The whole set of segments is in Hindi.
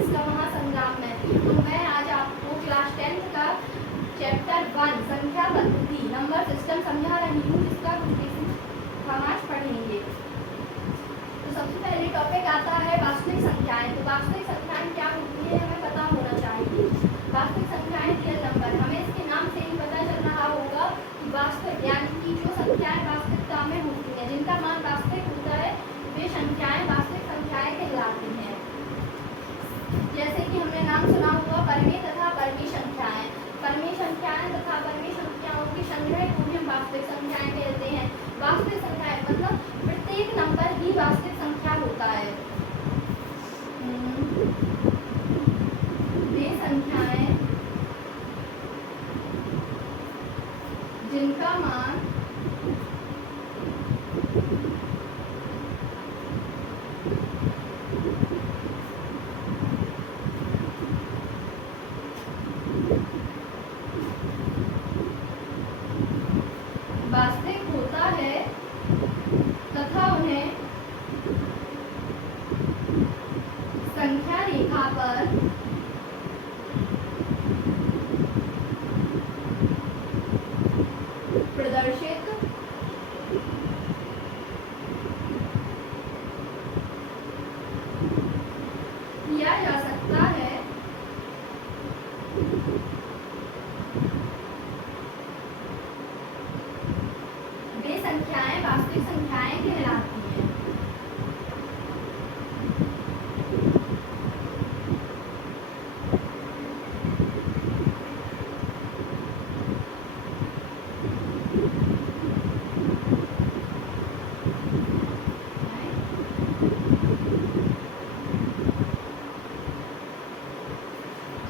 साइंस का महासंग्राम में। तो मैं आज आपको क्लास 10th का चैप्टर 1 संख्या पद्धति नंबर सिस्टम समझा रही हूँ, जिसका हम आज पढ़ेंगे। तो सबसे पहले टॉपिक आता है वास्तविक संख्याएं। तो वास्तविक संख्याएं क्या होती है हमें पता होना चाहिए। वास्तविक संख्याएं रियल नंबर, हमें इसके नाम से ही पता चल रहा होगा कि वास्तविक यानी कि जो संख्याएं वास्तविकता में होती हैं, जिनका मान वास्तविक होता है, वे संख्याएं वास्तविक संख्याएं कहलाती हैं। जैसे कि हमने नाम सुना होगा परिमेय तथा परिमेय संख्याएं। परिमेय संख्याएं तथा परिमेय संख्याओं के संग्रह को भी हम वास्तविक संख्याएं कहते हैं। वास्तविक संख्याएं मतलब प्रत्येक नंबर ही वास्तविक संख्या होता है। वे संख्याएं जिनका मान वास्तविक होता है तथा उन्हें संख्या रेखा पर प्रदर्शित किया जा सकता है। वे संख्याएं वास्तविक संख्याएं कहलाती हैं।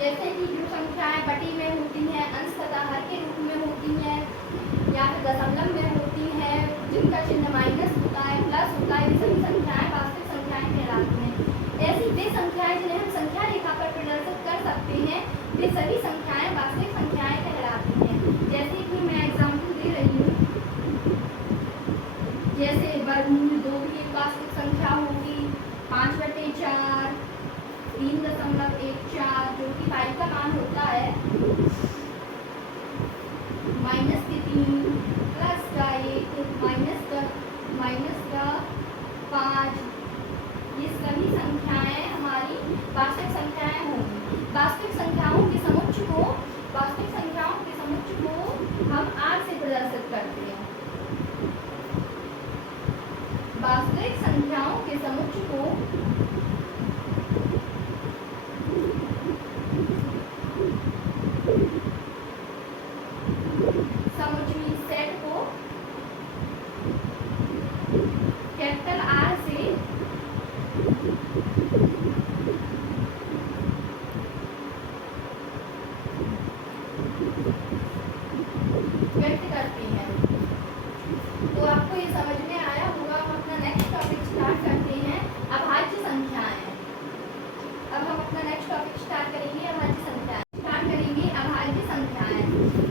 जैसे कि जो संख्याएं बटी में होती हैं, अंश तथा हर के रूप में होती हैं, या फिर दशमलव में होती हैं, जिनका चिन्ह माइनस होता है, प्लस होता है, वे सभी संख्याएं वास्तविक संख्याएं कहलाती हैं। ऐसी वे संख्याएं जिन्हें हम संख्या रेखा पर प्रदर्शित कर सकते हैं, वे सभी संख्याएं वास्तविक संख्याएं कहलाती हैं। जैसे कि मैं एग्जाम्पल दे रही हूँ, जैसे वर्गमूल 2 भी एक वास्तविक संख्या होगी, 5/4, 3.14 जो कि पाई का मान होता है, -3, प्लस का 1, माइनस का 5, ये सभी संख्याएं हमारी वास्तविक संख्याएं होंगी। वास्तविक संख्याओं के समुच्चय को हम R से प्रदर्शित करते हैं। वास्तविक संख्याओं के समुच्चय को समुच्चयी सेट को कैपिटल R से व्यक्त करते हैं। तो आपको ये समझ में आया होगा। हम अपना नेक्स्ट टॉपिक स्टार्ट करते हैं, अभाज्य संख्याएं। अब हम अपना नेक्स्ट टॉपिक स्टार्ट करेंगे, अभाज्य संख्याएं। स्टार्ट करेंगे अभाज्य संख्याएं।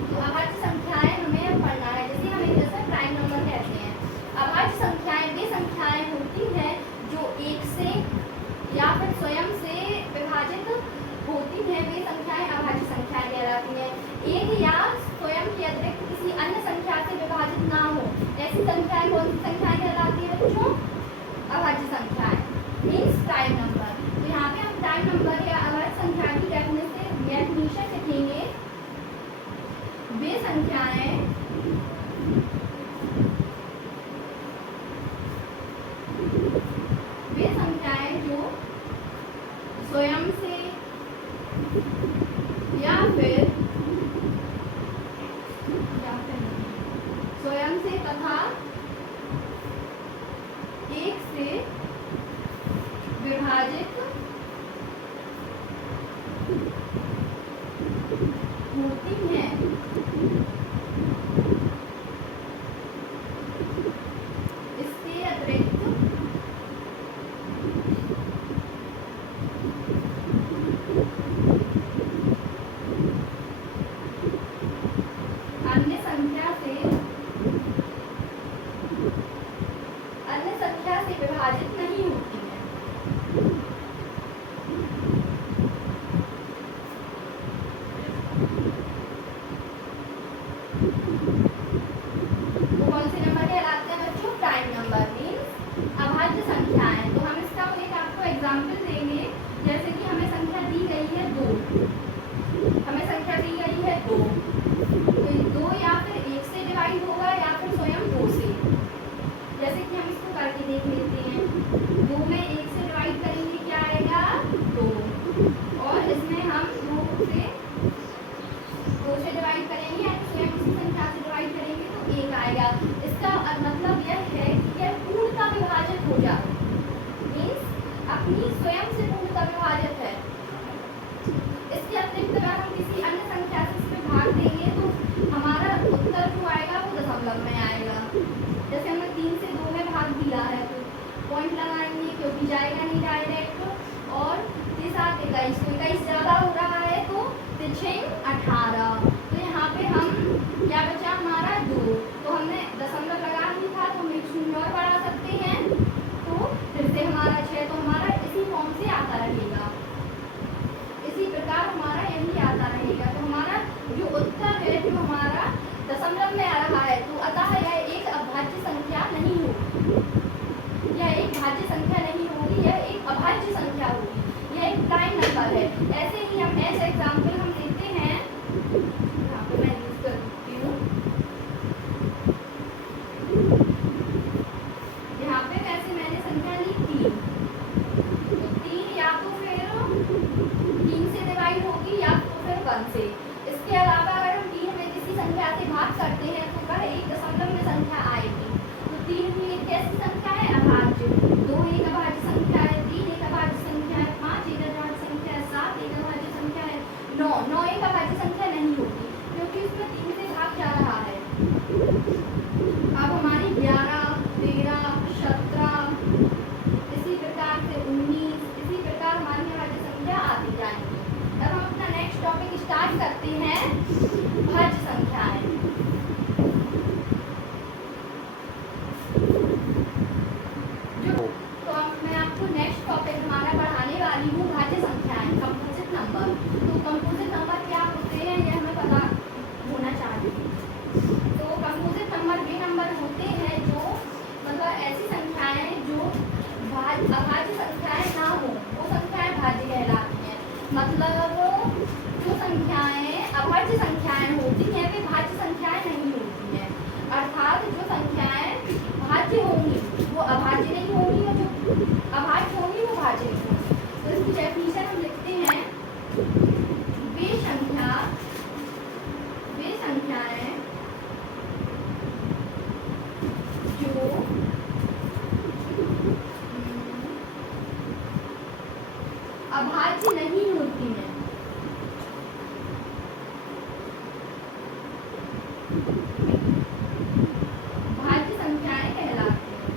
तो अभाज्य संख्याएं हमें पढ़ना है, जैसे हम एक जैसे प्राइम नंबर कहते हैं। अभाज्य संख्याएं वे संख्याएं होती हैं जो एक से या फिर स्वयं से विभाजित होती हैं, वे संख्याएं अभाज्य संख्याएं कहलाती हैं। एक या स्वयं के अतिरिक्त किसी अन्य संख्या से विभाजित ना हो, ऐसी संख्याएं कौन सी संख्याएं कहलाती है बच्चों? अभाज्य संख्याएं मीन्स प्राइम नंबर। तो यहाँ पे हम प्राइम नंबर या अभाज्य संख्या की डेफिनेशन लिखेंगे। वे संख्याएं जो स्वयं से या फिर स्वयं से तथा एक से विभाजित होती हैं, इसके अतिरिक्त अन्य संख्या से विभाजित नहीं होती है। 2 में 1 से डिवाइड करेंगे क्या आएगा 2, और इसमें हम 2 से डिवाइड करेंगे या स्वयं किसी संख्या से डिवाइड करेंगे तो 1 आएगा। इसका मतलब यह है कि यह पूर्णतः विभाजित हो जाए, मीन्स अपनी स्वयं से पूर्णतः विभाजित है। इसके अतिरिक्त अगर हम किसी अन्य संख्या से इसमें भाग देंगे तो हमारा उत्तर जो आएगा वो दशमलव में आएगा। जैसे हमने 3 से 2 में भाग दिया है तो पॉइंट लगाएंगे क्योंकि जाएगा नहीं डायरेक्ट, और 3 7 21, तो 21 ज़्यादा हो रहा है तो 6 18, तो यहाँ पे हम क्या बचा हमारा 2, तो हमने दशमलव लगा ही था तो हम एक शून्य और बढ़ा सकते हैं, तो फिर से हमारा 6, तो हमारा इसी फॉर्म से आता रहेगा, इसी प्रकार हमारा यही आता रहेगा। तो हमारा जो उत्तर है जो हमारा दशमलव में आ रहा है, तो अतः यह एक अभाज्य संख्या नहीं होगी, यह एक भाज्य संख्या नहीं होगी, यह एक अभाज्य संख्या होगी, यह एक प्राइम नंबर है। ऐसे ही हम ऐसे एग्जाम्पल हम लेते हैं, यहाँ पे मैं यूज करती हूँ, यहाँ पे वैसे मैंने संख्या ली 3, तो 3 या तो फिर 3 से डिवाइड होगी या तो फिर 1 से। इसके अलावा अगर हम 3 में किसी संख्या से भाग करते हैं तो वह एक दशमलव में संख्या आएगी। तो 3 भी एक कैसी संख्या है अभाज्य, 2 एक अभाज्य संख्या है, 3 एक अभाज्य संख्या है, 5 एक अभाज्य संख्या है, 7 एक अभाज्य संख्या है, 9 एक अभाज्य संख्या नहीं होगी क्योंकि उसमें 3 से भाग जा रहा है। अब हमारी 11 13 17 इसी प्रकार से 19, इसी प्रकार हमारी अभाज्य संख्या आती जाएंगी। अब हम अपना नेक्स्ट टॉपिक स्टार्ट करते हैं, भाज्य संख्याएं। तो अब मैं आपको नेक्स्ट टॉपिक हमारा पढ़ाने वाली हूँ भाज्य संख्याएं, कंपोजिट नंबर। तो कंपोजिट नंबर क्या होते हैं यह हमें पता होना चाहिए। तो कंपोजिट नंबर वे नंबर होते हैं जो मतलब ऐसी संख्याएं जो अभाज्य संख्याएं ना हो, वो संख्याएं भाज्य कहलाती हैं। मतलब जो संख्याएं अभाज्य संख्याएं होती हैं वे भाज्य संख्याएं नहीं होती हैं, अर्थात जो संख्याएं भाज्य होंगी वो अभाज्य नहीं होंगी और जो अभाज्य होंगी वो भाज्य नहीं होंगी। तो इसकी डेफिनेशन हम लिखते हैं, वे संख्याएं जो अभाज्य नहीं होती हैं, भाज्य संख्याएं कहलाती हैं।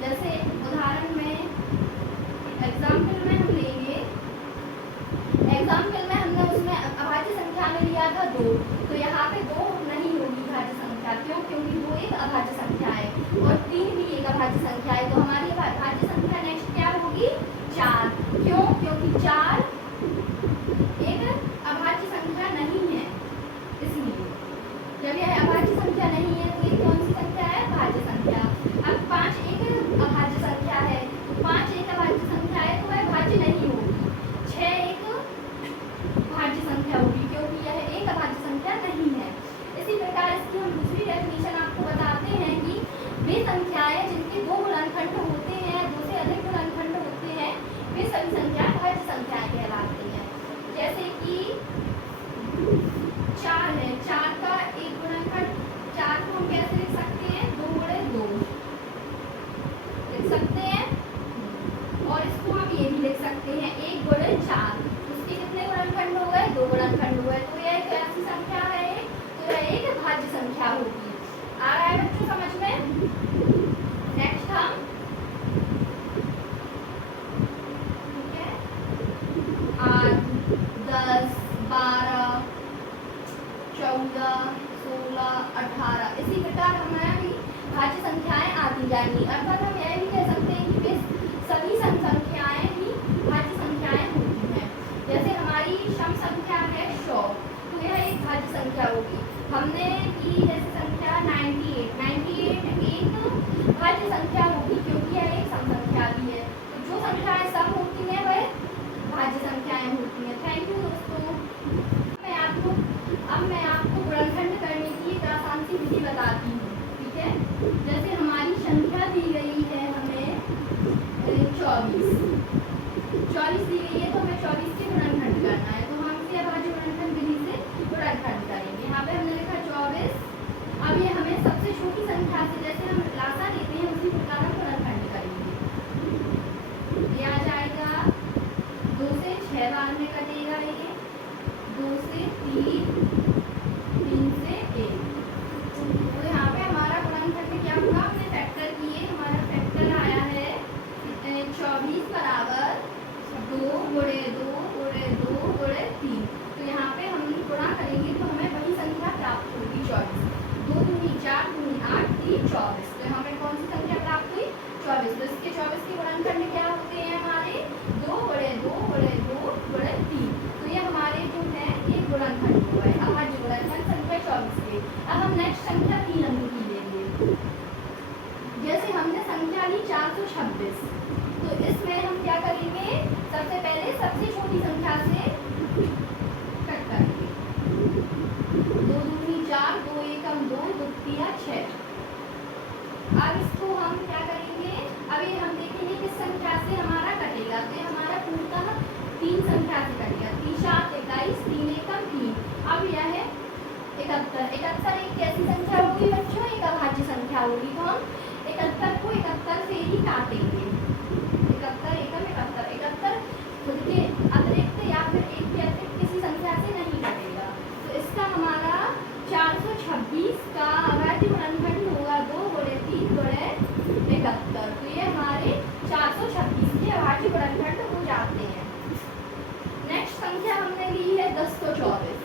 जैसे उदाहरण में एग्जाम्पल में हम लेंगे, एग्जाम्पल में हमने उसमें अभाज्य संख्या में लिया था 2, तो यहाँ पे 2 नहीं होगी भाज्य संख्या, क्यों? क्योंकि 2 एक अभाज्य संख्या है और 3 भी एक अभाज्य संख्या है, तो हमारी भाज्य संख्या नेक्स्ट क्या होगी 4, क्यों? क्योंकि 4 एक अभाज्य संख्या नहीं है, इसलिए जब यह अभाज्य संख्या नहीं है तो ये कौन सी संख्या है भाज्य संख्या। अब 5 एक अभाज्य संख्या है, तो 5 एक अभाज्य संख्या है तो वह भाज्य नहीं होगी। 6 एक भाज्य संख्या होगी क्योंकि यह एक अभाज्य संख्या नहीं है। इसी प्रकार इसकी हम दूसरी डेफिनेशन आपको बताते हैं कि वे संख्याएं जिनके 2 गुणनखंड होते हैं, 2 से अधिक गुणनखंड होते हैं, वे सभी संख्याएं भाज्य संख्याएं कहलाती हैं। जैसे कि 4 है, 4 का एक गुणनखंड, 4 को हम कैसे लिख सकते हैं 2 गुणे 2 लिख सकते हैं, और इसको हम ये भी लिख सकते हैं 1 गुणे 4, उसके कितने गुणनखंड हो गए 2 गुणनखंड हो गए, तो यह एक ऐसी संख्या है, तो यह एक भाज्य संख्या होगी। आ रहा है बच्चों समझ में? नेक्स्ट हम 8 10 12 14 16 18 इसी प्रकार हमारी भाज्य संख्याएं आती जाएंगी। अर्थात हम यह भी कह सकते हैं कि वे सभी संख्याएं ही भाज्य संख्याएं होती हैं। जैसे हमारी सम संख्या है 100, तो यह एक भाज्य संख्या होगी। हमने की जैसे संख्या 98 एक भाज्य संख्या होगी क्योंकि यह एक सम संख्या भी है। तो जो संख्याएं सम होती हैं वह भाज्य संख्याएं होती हैं। Thank you. 71। 71 एक कैसी संख्या होगी बच्चों? एक अभाज्य संख्या होगी। तो हम 71 को 71 से ही काटेंगे। 71 एकम 71, 71 खुद के अतिरिक्त या फिर एक के अतिरिक्त किसी संख्या से नहीं कटेगा। तो इसका हमारा 426 का अभाज्य गुणनखंड होगा 2 गुणे 3 गुणे 71। तो ये हमारे 426 के अभाज्य गुणनखंड हो जाते हैं। नेक्स्ट संख्या हमने ली है 1024।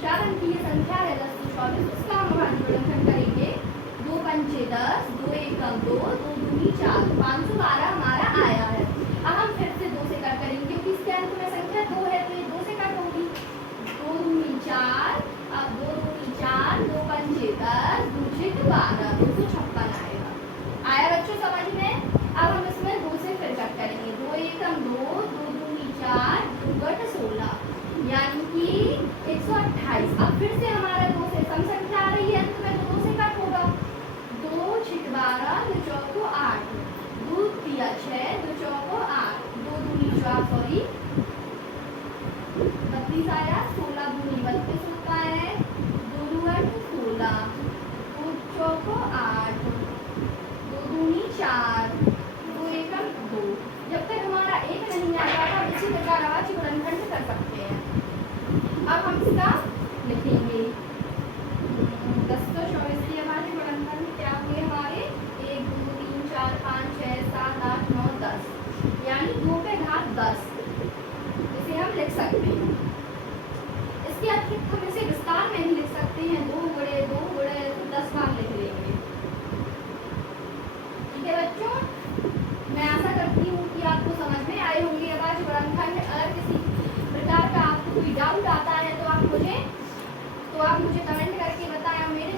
4 अंकीय संख्या है 1024। उसका हम अभाज्य गुणनखंड करेंगे 2 पंचे 10, 2 एकम 2, 2 दूनी 4, 512 हमारा आया है। अब हम फिर से 2 से कट करेंगे क्योंकि इसके अंत में संख्या 2 है तो ये 2 से कट होगी। 2 दूनी 4, अब 2 दूनी 4, 2 पंचे 10, 2 छेक 12, 256 आएगा। आया बच्चों समझ में? अब हम इसमें 2 से फिर कट करेंगे। 2 एकम 2, 2 दूनी 4, 2 गट 16, यानी कि 128। अब फिर से हमारा 2 से सम संख्या आ रही है अंत में तो 2 से कट होगा। 2 छेक 12, 2 चौको 8, 2 तिया 6, 2 चौको 8, 2 दूनी 4 सॉरी 32 आया। 16 दूनी 32 होता है। 2 दूनी 16, 2 चौको 8, 2 दूनी 4, 2 एकम 2। जब तक हमारा एक नहीं आता हम इसी प्रकार अभाज्य गुणनखंड कर सकते हैं। अब हम इसका लिखेंगे 1024 के अभाज्य गुणनखंड क्या हुए हमारे? 1 2 3 4 5 6 7 8 9 10, यानी 2 पे घात 10 इसे हम लिख सकते हैं। इसके अतिरिक्त हम इसे विस्तार में भी लिख सकते हैं। 2 गुणे 2 गुणे 10 बार लिख लेंगे। ठीक है बच्चों, मैं आशा करती हूँ कि आपको समझ में आए होंगे अभाज्य गुणनखंड। अगर किसी प्रकार का आपको कोई डाउट आता है तो आप मुझे कमेंट करके बताएं। मेरे